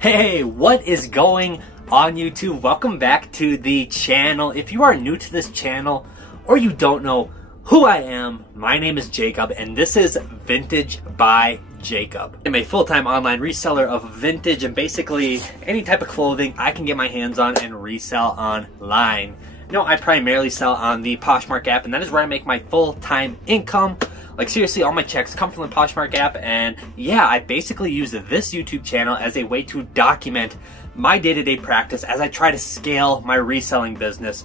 Hey, what is going on YouTube? Welcome back to the channel. If you are new to this channel or you don't know who I am, my name is Jacob and this is Vintage by Jacob. I'm a full-time online reseller of vintage and basically any type of clothing I can get my hands on and resell online. No, I primarily sell on the Poshmark app, and that is where I make my full-time income. Like seriously, all my checks come from the Poshmark app, and yeah, I basically use this YouTube channel as a way to document my day-to-day practice as I try to scale my reselling business.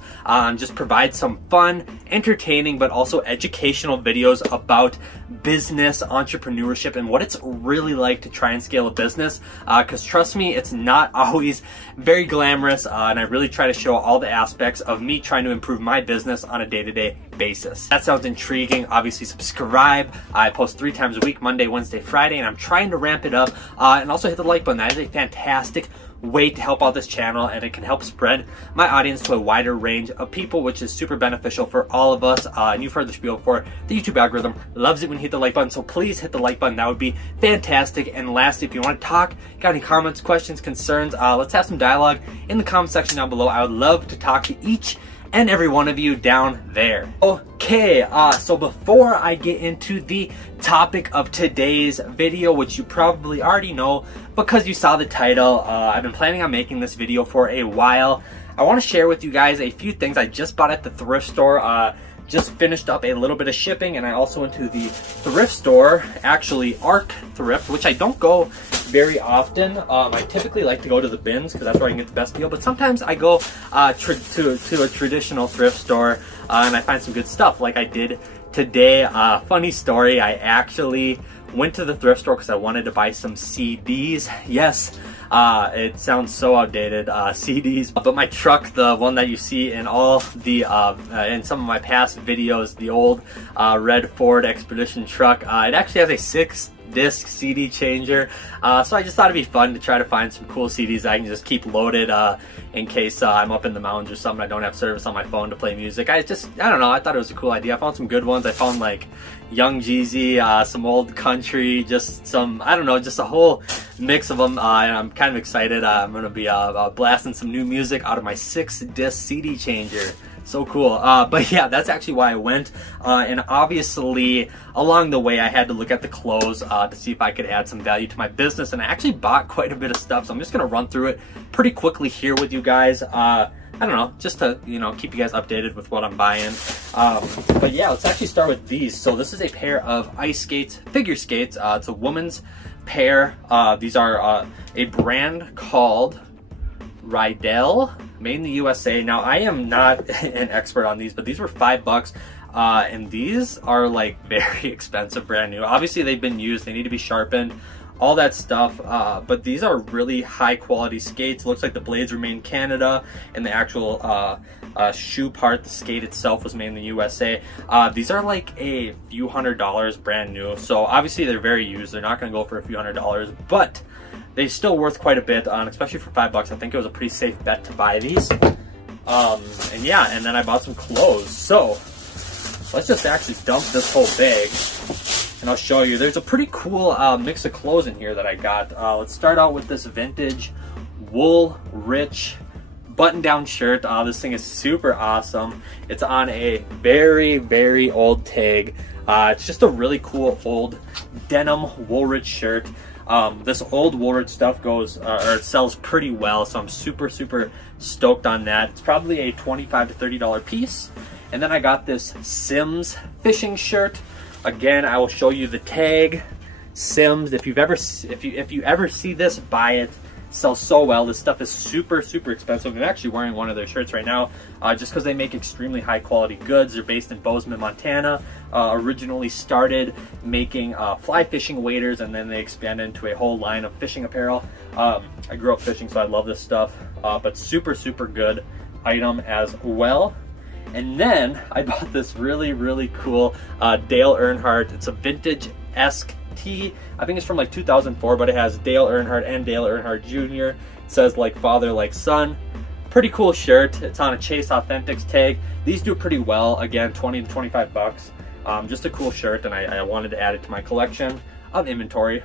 Just provide some fun, entertaining, but also educational videos about business, entrepreneurship, and what it's really like to try and scale a business. Because trust me, it's not always very glamorous, and I really try to show all the aspects of me trying to improve my business on a day-to-day basis. That sounds intriguing. Obviously subscribe. I post 3 times a week, Monday, Wednesday, Friday, and I'm trying to ramp it up. And also hit the like button. That is a fantastic way to help out this channel, and it can help spread my audience to a wider range of people, which is super beneficial for all of us. And you've heard the spiel before. The YouTube algorithm loves it when you hit the like button, so please hit the like button. That would be fantastic. And lastly, if you want to talk, got any comments, questions, concerns, let's have some dialogue in the comment section down below. I would love to talk to each and every one of you down there. Okay, so before I get into the topic of today's video, which you probably already know because you saw the title, I've been planning on making this video for a while. I want to share with you guys a few things I just bought at the thrift store. Just finished up a little bit of shipping, and I also went to the thrift store, actually Arc Thrift, which I don't go very often. I typically like to go to the bins because that's where I can get the best deal, but sometimes I go to a traditional thrift store and I find some good stuff like I did today. Funny story, I actually went to the thrift store because I wanted to buy some CDs. Yes, it sounds so outdated, CDs, but my truck, the one that you see in all the in some of my past videos, the old red Ford Expedition truck, it actually has a 6-disc CD changer, so I just thought it'd be fun to try to find some cool CDs that I can just keep loaded in case I'm up in the mountains or something. I don't have service on my phone to play music. I don't know, I thought it was a cool idea. I found some good ones. I found like Young Jeezy, some old country, just some, I don't know, just a whole mix of them, and I'm kind of excited. I'm going to be blasting some new music out of my 6-disc CD changer. So cool. But yeah, that's actually why I went, and obviously along the way I had to look at the clothes to see if I could add some value to my business, and I actually bought quite a bit of stuff, so I'm just going to run through it pretty quickly here with you guys. I don't know, just to, you know, keep you guys updated with what I'm buying. But yeah, let's actually start with these. So this is a pair of ice skates, figure skates. It's a woman's pair. These are a brand called Reselling, made in the USA. Now, I am not an expert on these, but these were $5. And these are like very expensive, brand new. Obviously, they've been used. They need to be sharpened, all that stuff, but these are really high quality skates. Looks like the blades were made in Canada, and the actual shoe part, the skate itself, was made in the USA. These are like a few $100s brand new, so obviously they're very used. They're not going to go for a few $100s, but they're still worth quite a bit, especially for $5. I think it was a pretty safe bet to buy these. And yeah, and then I bought some clothes. So let's just actually dump this whole bag, and I'll show you. There's a pretty cool mix of clothes in here that I got. Let's start out with this vintage wool rich button-down shirt. This thing is super awesome. It's on a very, very old tag. It's just a really cool old denim Woolrich shirt. This old Woolrich stuff goes or it sells pretty well, so I'm super stoked on that. It's probably a $25 to $30 piece. And then I got this Sims fishing shirt. Again, I will show you the tag. Sims. If you ever see this, buy it. It sells so well. This stuff is super expensive. I'm actually wearing one of their shirts right now, just because they make extremely high quality goods. They're based in Bozeman, Montana. Originally started making fly fishing waders, and then they expanded into a whole line of fishing apparel. I grew up fishing, so I love this stuff. But super good item as well. And then I bought this really cool Dale Earnhardt. It's a vintage-esque tee. I think it's from like 2004, but it has Dale Earnhardt and Dale Earnhardt Jr. It says like father, like son. Pretty cool shirt. It's on a Chase Authentics tag. These do pretty well. Again, 20 to 25 bucks. Just a cool shirt, and I wanted to add it to my collection of inventory.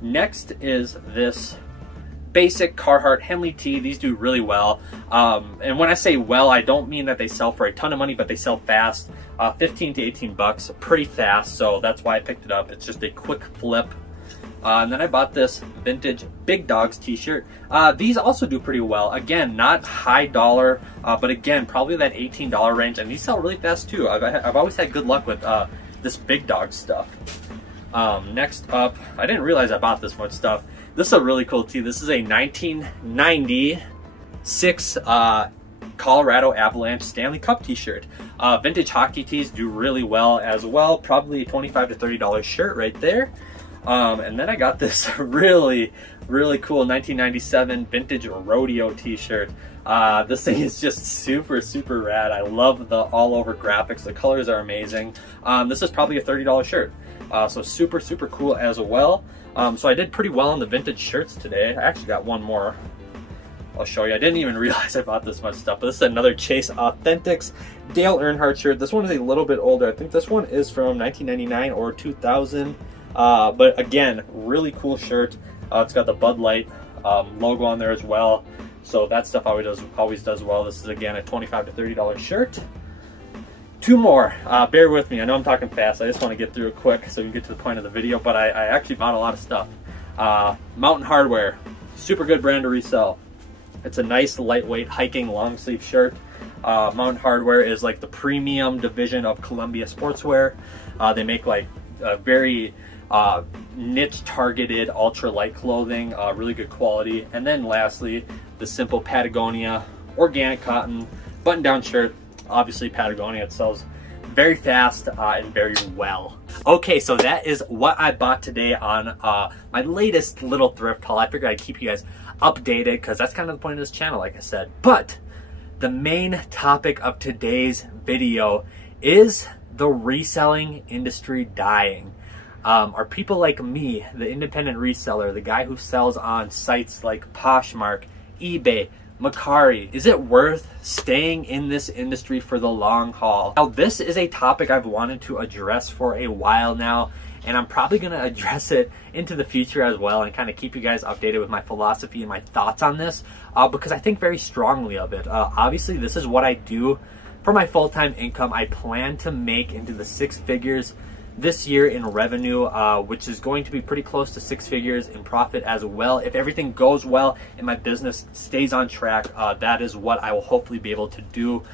Next is this basic Carhartt Henley tee. These do really well. And when I say well, I don't mean that they sell for a ton of money, but they sell fast. 15 to 18 bucks, pretty fast. So that's why I picked it up. It's just a quick flip. And then I bought this vintage Big Dogs t-shirt. These also do pretty well. Again, not high dollar, but again, probably that $18 range. And these sell really fast too. I've always had good luck with this Big Dog stuff. Next up, I didn't realize I bought this much stuff. This is a really cool tee. This is a 1996 Colorado Avalanche Stanley Cup t-shirt. Vintage hockey tees do really well as well. Probably a $25 to $30 shirt right there. And then I got this really cool 1997 vintage rodeo t-shirt. This thing is just super rad. I love the all over graphics. The colors are amazing. This is probably a $30 shirt. So super cool as well. So I did pretty well on the vintage shirts today. I actually got one more. I'll show you. I didn't even realize I bought this much stuff, but this is another Chase Authentics Dale Earnhardt shirt. This one is a little bit older. I think this one is from 1999 or 2000. But again, really cool shirt. It's got the Bud Light logo on there as well. So that stuff always does well. This is again a $25 to $30 shirt. Two more. Bear with me. I know I'm talking fast. I just want to get through it quick so we can get to the point of the video. But I actually bought a lot of stuff. Mountain Hardwear, super good brand to resell. It's a nice lightweight hiking long sleeve shirt. Mountain Hardwear is like the premium division of Columbia Sportswear. They make like very niche targeted ultralight clothing, really good quality. And then lastly, the simple Patagonia organic cotton button down shirt. Obviously Patagonia, it sells very fast and very well. Okay, so that is what I bought today on my latest little thrift haul. I figured I'd keep you guys updated because that's kind of the point of this channel, like I said. But the main topic of today's video is the reselling industry dying. Are people like me, the independent reseller, the guy who sells on sites like Poshmark, eBay, Mecari, is it worth staying in this industry for the long haul? Now, this is a topic I've wanted to address for a while now, and I'm probably going to address it into the future as well and kind of keep you guys updated with my philosophy and my thoughts on this because I think very strongly of it. Obviously, this is what I do for my full-time income. I plan to make into the six figures this year in revenue, which is going to be pretty close to six figures in profit as well. If everything goes well and my business stays on track, that is what I will hopefully be able to do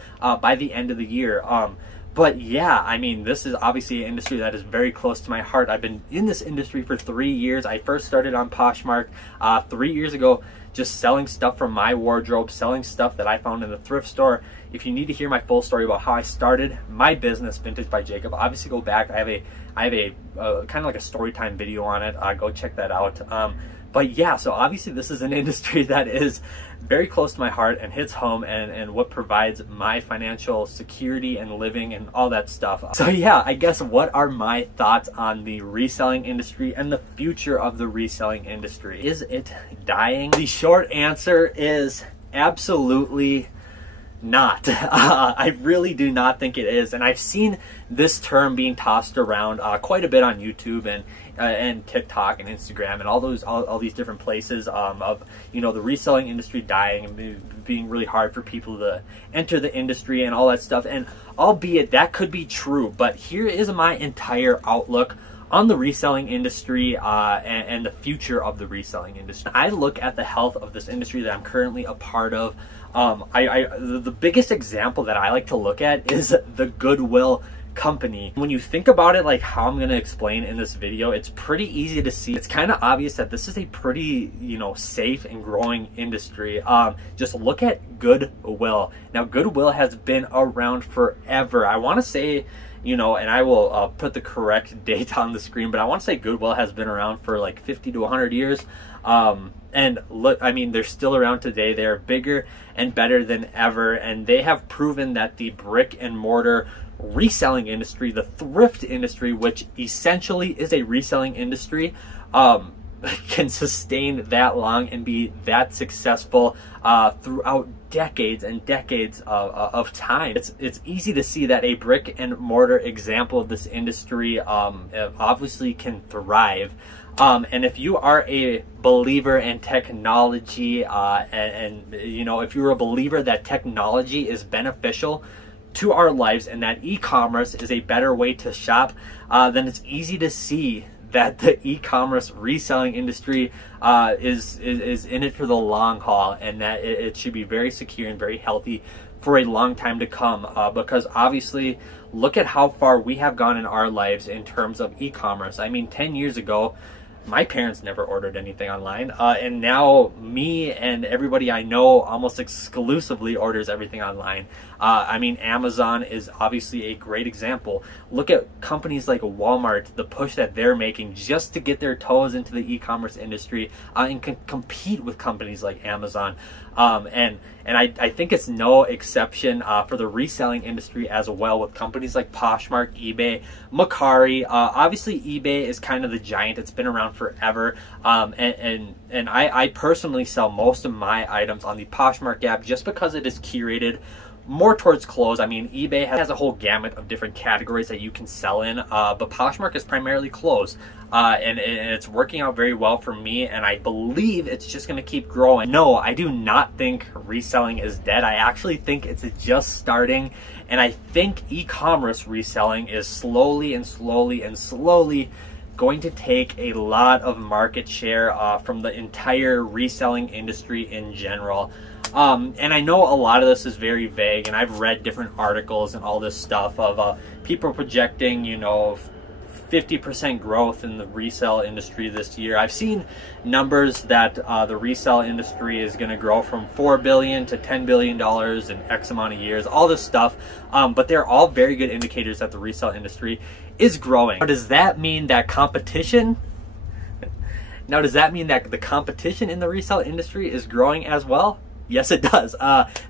by the end of the year. But yeah, I mean, this is obviously an industry that is very close to my heart. I've been in this industry for 3 years. I first started on Poshmark 3 years ago, just selling stuff from my wardrobe, selling stuff that I found in the thrift store. If you need to hear my full story about how I started my business, Vintage by Jacob, obviously go back. I have a kind of like a story time video on it. Go check that out. But yeah, so obviously this is an industry that is very close to my heart and hits home and what provides my financial security and living and all that stuff. So yeah, I guess what are my thoughts on the reselling industry and the future of the reselling industry? Is it dying? The short answer is absolutely not. I really do not think it is, and I've seen this term being tossed around quite a bit on YouTube and TikTok and Instagram and all these different places of, you know, the reselling industry dying and being really hard for people to enter the industry and all that stuff. And albeit that could be true, but here is my entire outlook on the reselling industry and the future of the reselling industry. I look at the health of this industry that I'm currently a part of. The biggest example that I like to look at is the Goodwill company. When you think about it, like how I'm going to explain in this video, it's pretty easy to see. It's kind of obvious that this is a pretty, you know, safe and growing industry. Just look at Goodwill. Now, Goodwill has been around forever. I want to say, you know, and I will put the correct date on the screen, but I want to say Goodwill has been around for like 50 to 100 years. And look, I mean, they're still around today. They're bigger and better than ever. And they have proven that the brick and mortar reselling industry, the thrift industry, which essentially is a reselling industry, can sustain that long and be that successful throughout decades and decades of time. It's easy to see that a brick and mortar example of this industry obviously can thrive. And if you are a believer in technology, and you know, if you're a believer that technology is beneficial to our lives and that e-commerce is a better way to shop, then it's easy to see that the e-commerce reselling industry is in it for the long haul, and that it should be very secure and very healthy for a long time to come, because obviously look at how far we have gone in our lives in terms of e-commerce. I mean, 10 years ago, my parents never ordered anything online, and now me and everybody I know almost exclusively orders everything online. I mean, Amazon is obviously a great example. Look at companies like Walmart, the push that they're making just to get their toes into the e-commerce industry and can compete with companies like Amazon. And I think it's no exception for the reselling industry as well, with companies like Poshmark, eBay, Mecari. Obviously, eBay is kind of the giant. It's been around forever. And I personally sell most of my items on the Poshmark app just because it is curated more towards clothes. I mean, eBay has a whole gamut of different categories that you can sell in, but Poshmark is primarily clothes, and it's working out very well for me, and I believe it's just going to keep growing. No, I do not think reselling is dead. I actually think it's just starting, and I think e-commerce reselling is slowly going to take a lot of market share from the entire reselling industry in general. And I know a lot of this is very vague, and I've read different articles and all this stuff of people projecting, you know, 50% growth in the resale industry this year. I've seen numbers that the resale industry is going to grow from $4 billion to $10 billion in X amount of years, all this stuff. But they're all very good indicators that the resale industry is growing. Now, does that mean that competition? Now, does that mean that the competition in the resale industry is growing as well? Yes, it does.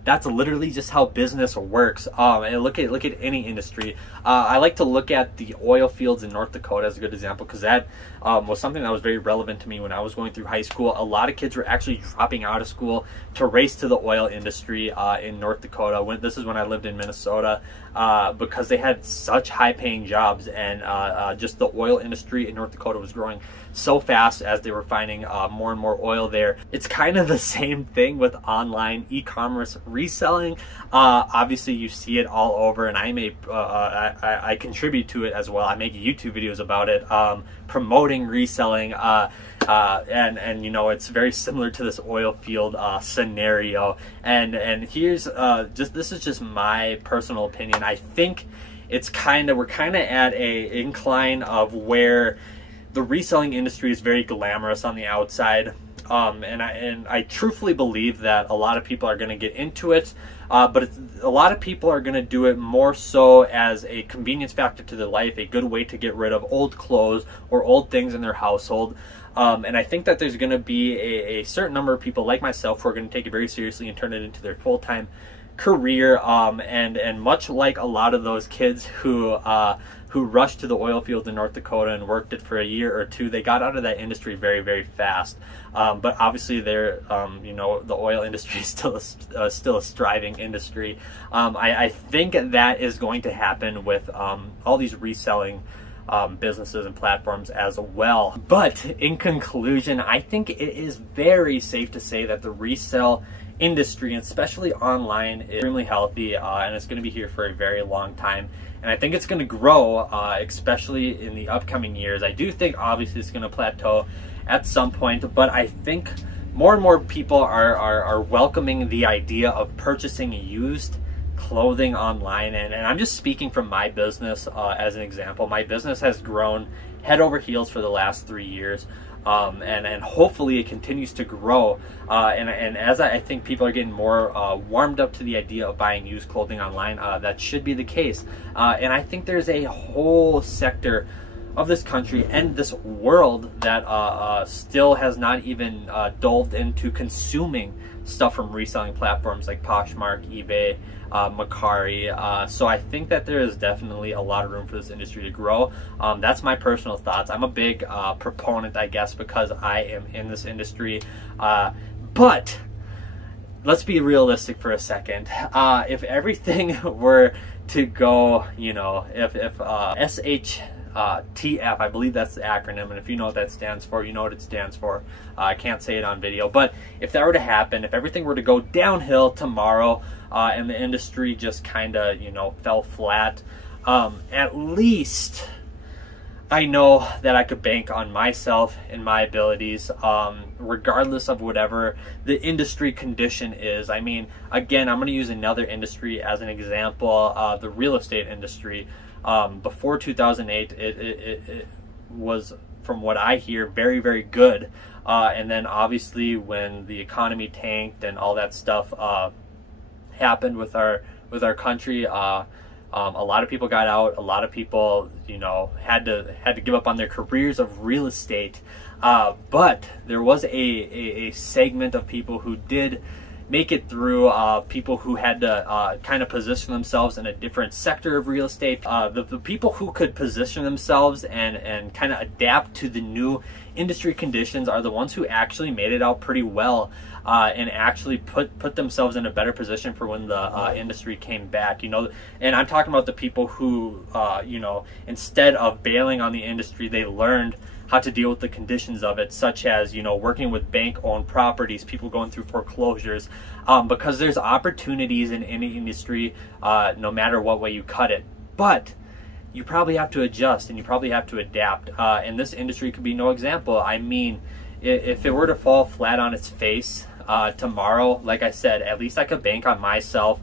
That's literally just how business works. And look at any industry. I like to look at the oil fields in North Dakota as a good example, because that was something that was very relevant to me when I was going through high school. A lot of kids were actually dropping out of school to race to the oil industry in North Dakota. This is when I lived in Minnesota, because they had such high-paying jobs, and just the oil industry in North Dakota was growing so fast as they were finding more and more oil there. It's kind of the same thing with online e-commerce reselling. Obviously, you see it all over, and I contribute to it as well. I make YouTube videos about it, promoting reselling, and you know, it's very similar to this oil field scenario. And here's this is just my personal opinion. I think we're kind of at a incline of where the reselling industry is very glamorous on the outside, and I truthfully believe that a lot of people are going to get into it, but a lot of people are going to do it more so as a convenience factor to their life, a good way to get rid of old clothes or old things in their household. And I think that there's going to be a certain number of people like myself who are going to take it very seriously and turn it into their full-time career, and much like a lot of those kids who rushed to the oil fields in North Dakota and worked it for a year or two, they got out of that industry very, very fast. But obviously, you know, the oil industry is still a striving industry. I think that is going to happen with all these reselling businesses and platforms as well. But in conclusion, I think it is very safe to say that the resale industry, especially online, is extremely healthy, and it's going to be here for a very long time. And I think it's going to grow, especially in the upcoming years. I do think obviously it's going to plateau at some point, but I think more and more people are welcoming the idea of purchasing used clothing online. And I'm just speaking from my business as an example. My business has grown head over heels for the last 3 years. And hopefully it continues to grow, and as I think people are getting more warmed up to the idea of buying used clothing online, that should be the case, and I think there's a whole sector of this country and this world that still has not even delved into consuming stuff from reselling platforms like Poshmark, eBay, Mecari. So I think that there is definitely a lot of room for this industry to grow. That's my personal thoughts. I'm a big proponent, I guess, because I am in this industry. But let's be realistic for a second. If everything were to go, you know, if TF, I believe that's the acronym, and if you know what that stands for, you know what it stands for. I can't say it on video, but if that were to happen, if everything were to go downhill tomorrow, and the industry just kind of, you know, fell flat, at least I know that I could bank on myself and my abilities, regardless of whatever the industry condition is. I mean, again, I'm going to use another industry as an example, the real estate industry. Before 2008, it was, from what I hear, very, very good. And then obviously when the economy tanked and all that stuff happened with our country, a lot of people got out. A lot of people, you know, had to give up on their careers of real estate. But there was a segment of people who did make it through, people who had to kind of position themselves in a different sector of real estate. The people who could position themselves and kind of adapt to the new industry conditions are the ones who actually made it out pretty well, and actually put themselves in a better position for when the industry came back, you know. And I'm talking about the people who, you know, instead of bailing on the industry, they learned how to deal with the conditions of it, such as, you know, working with bank-owned properties, people going through foreclosures, because there's opportunities in any industry, no matter what way you cut it. But you probably have to adjust and you probably have to adapt, and this industry could be no example. I mean, if it were to fall flat on its face tomorrow, like I said, at least I could bank on myself,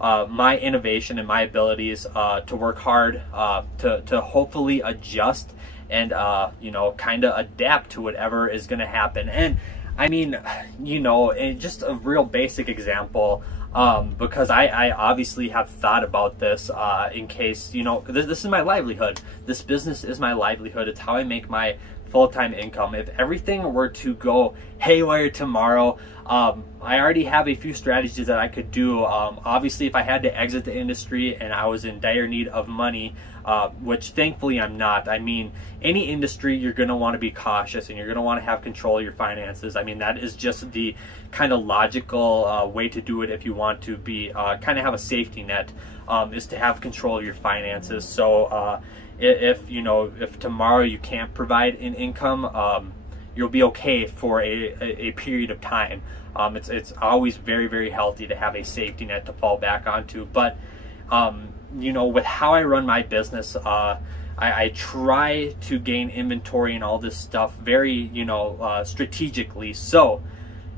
my innovation and my abilities to work hard, to hopefully adjust and you know, kind of adapt to whatever is going to happen. And I mean, you know, just a real basic example, because I obviously have thought about this, in case, you know, this is my livelihood. This business is my livelihood. It's how I make my full-time income. If everything were to go haywire tomorrow, I already have a few strategies that I could do. Obviously, if I had to exit the industry and I was in dire need of money, which thankfully I'm not. I mean, any industry, you're going to want to be cautious and you're going to want to have control of your finances. I mean, that is just the kind of logical way to do it if you want to be kind of have a safety net, is to have control of your finances. So if you know, if tomorrow you can't provide an income, you'll be okay for a period of time. It's always very, very healthy to have a safety net to fall back onto. But you know, with how I run my business, I try to gain inventory and all this stuff very, you know, strategically. So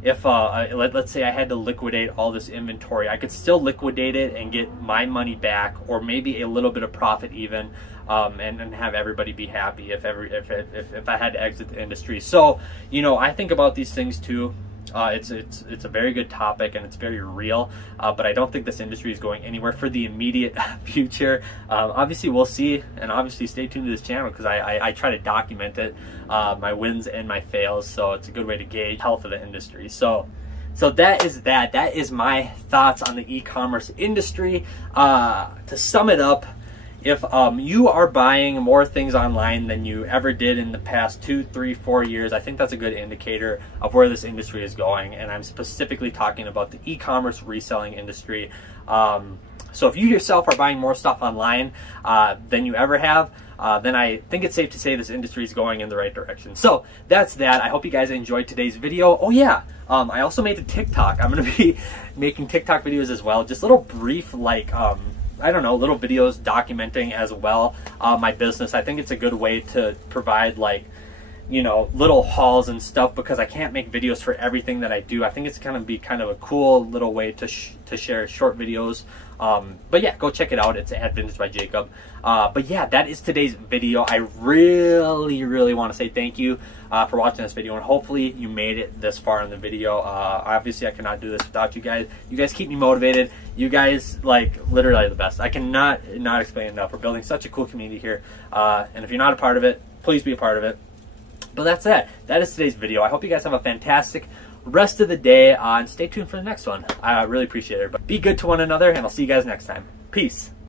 if let's say I had to liquidate all this inventory, I could still liquidate it and get my money back, or maybe a little bit of profit even, and have everybody be happy if I had to exit the industry. So, you know, I think about these things too. It's a very good topic and it's very real, but I don't think this industry is going anywhere for the immediate future. Obviously we'll see, and obviously stay tuned to this channel because I try to document it, my wins and my fails, so it's a good way to gauge health of the industry. So that is my thoughts on the e-commerce industry. To sum it up, if you are buying more things online than you ever did in the past 2, 3, 4 years, I think that's a good indicator of where this industry is going. And I'm specifically talking about the e-commerce reselling industry. So if you yourself are buying more stuff online than you ever have, then I think it's safe to say this industry is going in the right direction. So that's that. I hope you guys enjoyed today's video. Oh yeah, I also made a TikTok. I'm going to be making TikTok videos as well. Just little brief, like, I don't know, little videos documenting as well my business. I think it's a good way to provide, like, you know, little hauls and stuff because I can't make videos for everything that I do. I think it's going to be kind of a cool little way to share short videos. But yeah, go check it out. It's at Vintage by Jacob. But yeah, that is today's video. I really want to say thank you for watching this video, and hopefully you made it this far in the video. Obviously, I cannot do this without you guys. You guys keep me motivated. You guys, like, literally are the best. I cannot explain enough. We're building such a cool community here. And if you're not a part of it, please be a part of it. But that's it. That is today's video. I hope you guys have a fantastic rest of the day, and stay tuned for the next one. I really appreciate it. But be good to one another, and I'll see you guys next time. Peace.